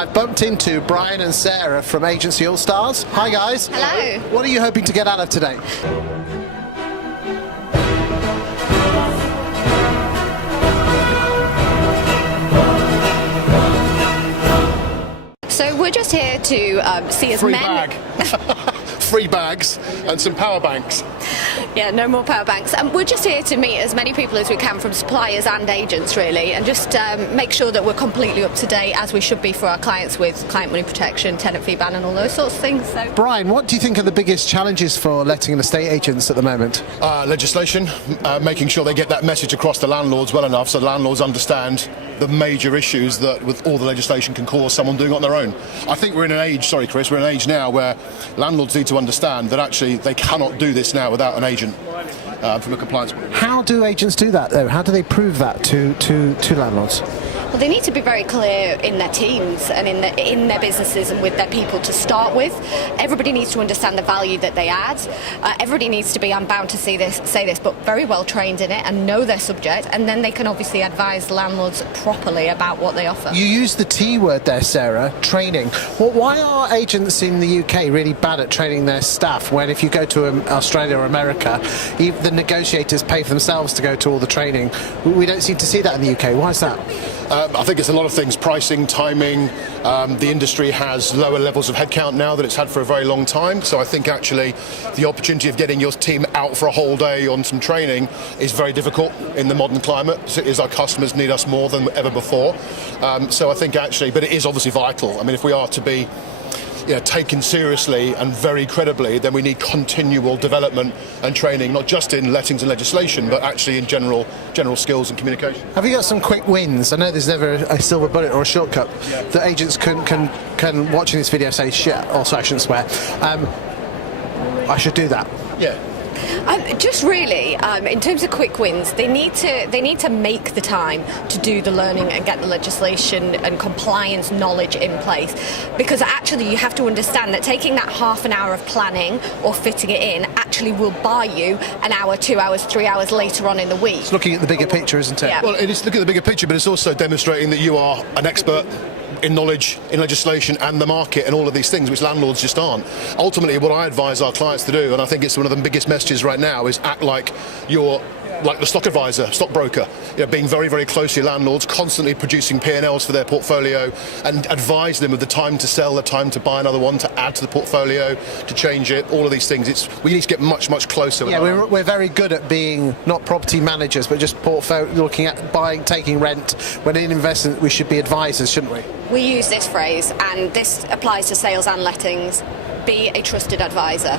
I've bumped into Brian and Sarah from Agency All Stars. Hi guys. Hello. What are you hoping to get out of today? So we're just here to see as Free many... Free bags and some power banks. Yeah, no more power banks. We're just here to meet as many people as we can from suppliers and agents, really, and just make sure that we're completely up to date, as we should be for our clients, with client money protection, tenant fee ban and all those sorts of things. So, Brian, what do you think are the biggest challenges for letting and estate agents at the moment? Legislation, making sure they get that message across to landlords well enough so landlords understand the major issues that with all the legislation can cause someone doing it on their own. I think we're in an age, sorry Chris, we're in an age now where landlords need to understand that actually they cannot do this now without an agent from a compliance point of view. How do agents do that though? How do they prove that to landlords? well, they need to be very clear in their teams and in their businesses and with their people to start with. Everybody needs to understand the value that they add. Everybody needs to be, I'm bound to say this, but very well trained in it and know their subject, and then they can obviously advise landlords properly about what they offer. You used the T word there, Sarah, training. Well, why are agents in the UK really bad at training their staff when if you go to Australia or America, the negotiators pay for themselves to go to all the training? We don't seem to see that in the UK. Why is that? I think it's a lot of things, pricing, timing. The industry has lower levels of headcount now than it's had for a very long time. So I think actually the opportunity of getting your team out for a whole day on some training is very difficult in the modern climate, as our customers need us more than ever before. So I think actually, but it is obviously vital. I mean, if we are to be taken seriously and very credibly, then we need continual development and training, not just in lettings and legislation, but actually in general skills and communication. Have you got some quick wins? I know there's never a silver bullet or a shortcut that agents can watching this video say shit. Also, I shouldn't swear. I should do that. Yeah. Just really, in terms of quick wins, they need to make the time to do the learning and get the legislation and compliance knowledge in place. Because actually, you have to understand that taking that half an hour of planning or fitting it in actually will buy you an hour, 2 hours, 3 hours later on in the week. It's looking at the bigger picture, isn't it? Yeah. Well, it is looking at the bigger picture, but it's also demonstrating that you are an expert in knowledge, in legislation and the market and all of these things, which landlords just aren't. Ultimately, what I advise our clients to do, and I think it's one of the biggest messages right now, is act like you're like the stock advisor, stockbroker, being very, very close to your landlords, constantly producing P&Ls for their portfolio and advise them of the time to sell, the time to buy another one, to add to the portfolio, to change it, all of these things. We need to get much, much closer. Yeah, we're very good at being not property managers, but just portfolio, looking at buying, taking rent. When in investment, we should be advisors, shouldn't we? We use this phrase, and this applies to sales and lettings: be a trusted advisor.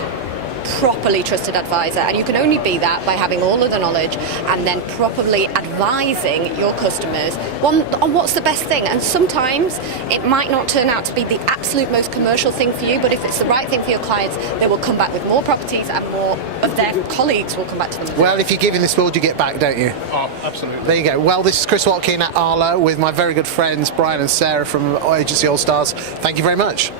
Properly trusted advisor, and you can only be that by having all of the knowledge and then properly advising your customers on what's the best thing. And sometimes it might not turn out to be the absolute most commercial thing for you, but if it's the right thing for your clients, they will come back with more properties and more of their colleagues will come back to them. Well, if you're giving this world, you get back, don't you? Oh, absolutely. There you go. Well, this is Chris Watkin at ARLA with my very good friends Brian and Sarah from Agency All Stars. Thank you very much.